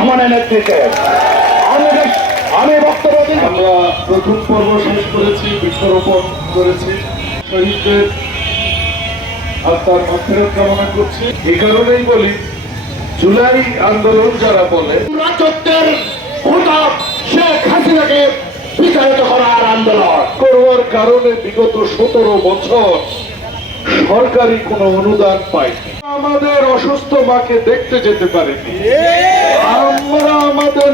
রহমানের নেতৃত্বে আমি বক্তব্য দিই। আমরা প্রথম পর্ব শেষ করেছি, বৃক্ষরোপণ করেছি, শহীদদের আত্মার মাগফিরাত কামনা করছি। এই কারণেই বলি, জুলাই আন্দোলন যারা বলে রাজত্বের ভূতাপ শেখ হাসিনাকে বিচারিত করার আন্দোলন করবার কারণে বিগত 17 বছর সরকারি কোনো অনুদান পাইনি। আমাদের অসুস্থ মাকে দেখতে যেতে পারিনি। আমরা আমাদের